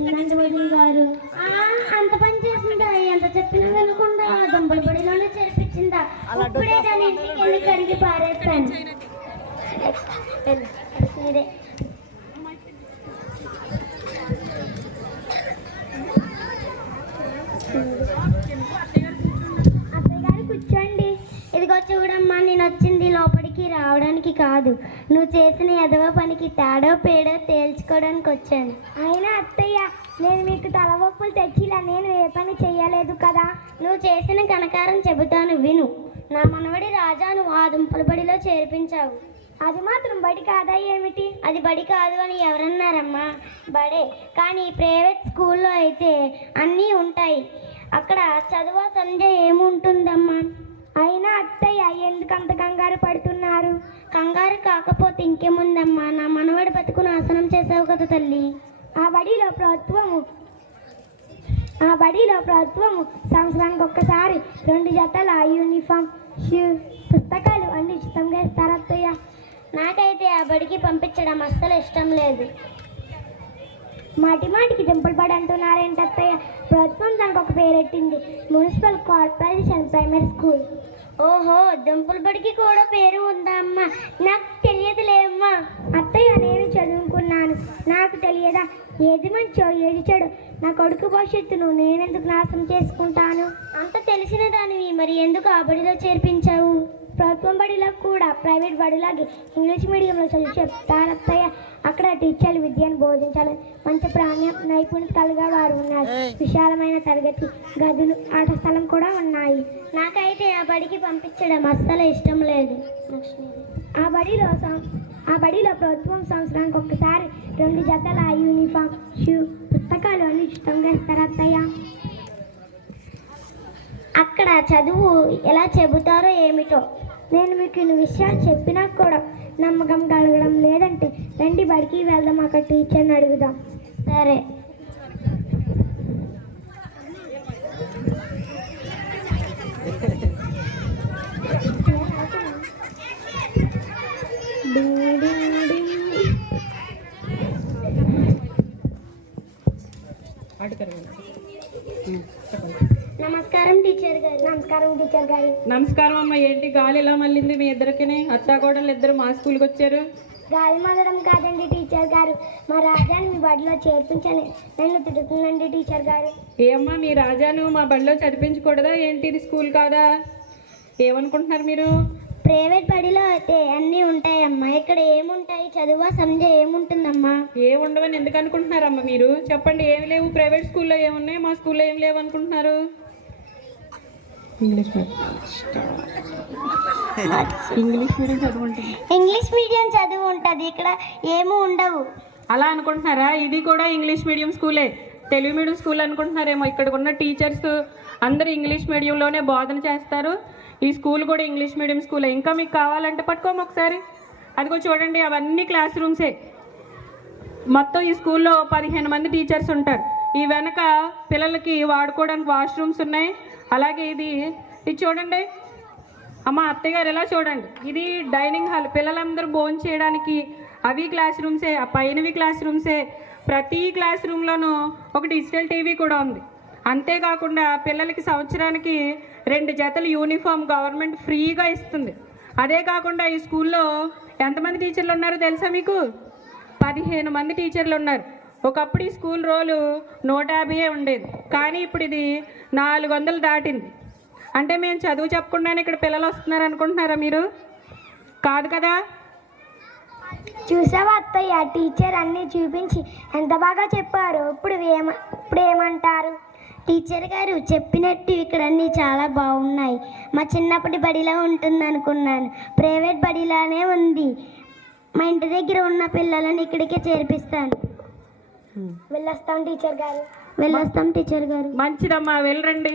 చేసిందండి వదిన గారు. అంత పని చేసిందా? ఎంత చెప్పినా వినకుండా దుంపల బడిలోనే చేర్పించిందా? ఇప్పుడే దాని ఇంటికి వెళ్ళి కడిగి పారేస్తాను. మీరే అత్తయ్య గారు కూర్చోండి. ఇదిగో చూడమ్మా, నేను వచ్చింది లోపలికి రావడానికి కాదు, నువ్వు చేసిన ఎదవ పనికి తాడో పేడో తేల్చుకోవడానికి వచ్చాను. అయినా అత్తయ్య, నేను మీకు తలవొప్పులు తెచ్చిలా నేను ఏ పని చెయ్యలేదు కదా. నువ్వు చేసిన కనకారం చెబుతాను విను. నా మనవడి రాజాను ఆ దుంపల బడిలో చేర్పించావు. అది మాత్రం బడి కాదా ఏమిటి? అది బడి కాదు అని ఎవరన్నారమ్మా? బడే, కానీ ప్రైవేట్ స్కూల్లో అయితే అన్నీ ఉంటాయి. అక్కడ చదువు సంధ్య ఏముంటుందమ్మా? అయినా అత్తయ్య, ఎందుకంత కంగారు పడుతున్నారు? కంగారు కాకపోతే ఇంకేముందమ్మా, నా మనవడి బతుకు నాశనం చేసావు కదా తల్లి. ఆ బడిలో ప్రభుత్వము సంవత్సరానికి ఒక్కసారి 2 జతల యూనిఫామ్, షూ, పుస్తకాలు అన్ని ఉచితంగా ఇస్తారు అత్తయ్య. నాకైతే ఆ బడికి పంపించడం అస్సలు ఇష్టం లేదు. మాటికి దింపులు పడి అంటున్నారేంటి అత్తయ్య? ప్రభుత్వం దానికి ఒక పేరెట్టింది, మున్సిపల్ కార్పొరేషన్ ప్రైమరీ స్కూల్. ఓహో, దింపుల బడికి కూడా పేరు ఉందా అమ్మా? నాకు తెలియదులే అమ్మా. అత్తయ్య, నేను చదువుకున్నాను, నాకు తెలియదా? ఏది మంచో ఏది చెడు, నా కొడుకు భవిష్యత్తును నేనెందుకు నాశనం చేసుకుంటాను? అంత తెలిసిన దానివి మరి ఎందుకు ఆ బడిలో చేర్పించావు? ప్రభుత్వం బడిలో కూడా ప్రైవేట్ బడిలాగే ఇంగ్లీష్ మీడియంలో చదివి చెప్తారు అత్తయ్య. అక్కడ టీచర్లు విద్యను బోధించాలి, మంచి నైపుణ్యత కలిగా వారు ఉన్నారు. విశాలమైన తరగతి గదులు, ఆట స్థలం కూడా ఉన్నాయి. నాకైతే ఆ బడికి పంపించడం అస్సలు ఇష్టం లేదు. ఆ బడిలో ప్రభుత్వం సంవత్సరానికి ఒక్కసారి 2 జతల యూనిఫామ్, షూ, పుస్తకాలు అన్ని ఉచితంగా ఇస్తారు అత్తయ్య. అక్కడ చదువు ఎలా చెబుతారో ఏమిటో. నేను మీకు ఇన్ని విషయాలు చెప్పినా కూడా నమ్మకం కలగడం లేదంటే రండి బడికి వెళ్దాం, అక్కడ టీచర్ని అడుగుదాం. సరే. నమస్కారం టీచర్ గారు. నమస్కారం టీచర్ గారు. నమస్కారం అమ్మ. ఏంటి గాలి ఇలా మళ్ళింది మీ ఇద్దరికి? అత్తాకోడలు ఇద్దరు మా స్కూల్కి వచ్చారు. గాలి మదడం కాదండి టీచర్ గారు, మా రాజాని మీ బడిలో చేర్పించని నన్ను తిడుతుందండి టీచర్ గారు. ఏమ్మా, మీ రాజాను మా బడిలో చదివించకూడదా ఏంటి? ఇది స్కూల్ కాదా? ఏమనుకుంటున్నారు మీరు? ప్రైవేట్ బడిలో అయితే అన్నీ ఉంటాయమ్మా, ఇక్కడ ఏముంటాయి? చదువు సంధ్య ఏముంటుందమ్మా? ఏముండవని ఎందుకు అనుకుంటున్నారమ్మా మీరు? చెప్పండి, ఏమి లేవు? ప్రైవేట్ స్కూల్లో ఏమున్నాయి, మా స్కూల్లో ఏం లేవు అనుకుంటున్నారు? ఇంగ్లీష్ మీడియం చదువు ఉంటుంది, ఇక్కడ ఏమీ ఉండవు. అలా అనుకుంటున్నారా? ఇది కూడా ఇంగ్లీష్ మీడియం స్కూలే, తెలుగు మీడియం స్కూల్ అనుకుంటున్నారేమో. ఇక్కడ ఉన్న టీచర్స్ అందరూ ఇంగ్లీష్ మీడియంలోనే బోధన చేస్తారు. ఈ స్కూల్ కూడా ఇంగ్లీష్ మీడియం స్కూలే. ఇంకా మీకు కావాలంటే పట్టుకోము ఒకసారి. అదిగో చూడండి, అవన్నీ క్లాస్ రూమ్సే. మొత్తం ఈ స్కూల్లో 15 మంది టీచర్స్ ఉంటారు. ఈ వెనక పిల్లలకి వాడుకోవడానికి వాష్రూమ్స్ ఉన్నాయి. అలాగే ఇది చూడండి అమ్మ, అత్తయ్య గారు ఎలా చూడండి, ఇది డైనింగ్ హాల్, పిల్లలందరూ భోజనం చేయడానికి. అవి క్లాస్ రూమ్సే, ఆ పైనవి క్లాస్ రూమ్సే. ప్రతి క్లాస్ రూమ్లోనూ ఒక డిజిటల్ టీవీ కూడా ఉంది. అంతేకాకుండా పిల్లలకి సంవత్సరానికి 2 జతల యూనిఫామ్ గవర్నమెంట్ ఫ్రీగా ఇస్తుంది. అదే కాకుండా ఈ స్కూల్లో ఎంతమంది టీచర్లు ఉన్నారో తెలుసా మీకు? 15 మంది టీచర్లు ఉన్నారు. ఒకప్పుడు ఈ స్కూల్ రోలు 150 ఉండేది, కానీ ఇప్పుడు ఇది 400 దాటింది. అంటే మేము చదువు చెప్పకుండానే ఇక్కడ పిల్లలు వస్తున్నారు అనుకుంటున్నారా మీరు? కాదు కదా. చూసావా అత్తయ్య, టీచర్ అన్నీ చూపించి ఎంత బాగా చెప్పారు. ఇప్పుడు ఏమంటారు? టీచర్ గారు చెప్పినట్టు ఇక్కడ అన్నీ చాలా బాగున్నాయి. మా చిన్నప్పటి బడిలో ఉంటుంది అనుకున్నాను, ప్రైవేట్ బడిలానే ఉంది. మా ఇంటి దగ్గర ఉన్న పిల్లలని ఇక్కడికే చేర్పిస్తాను. వెళ్ళొస్తాం టీచర్ గారు. మంచిదమ్మా, వెళ్ళరండి.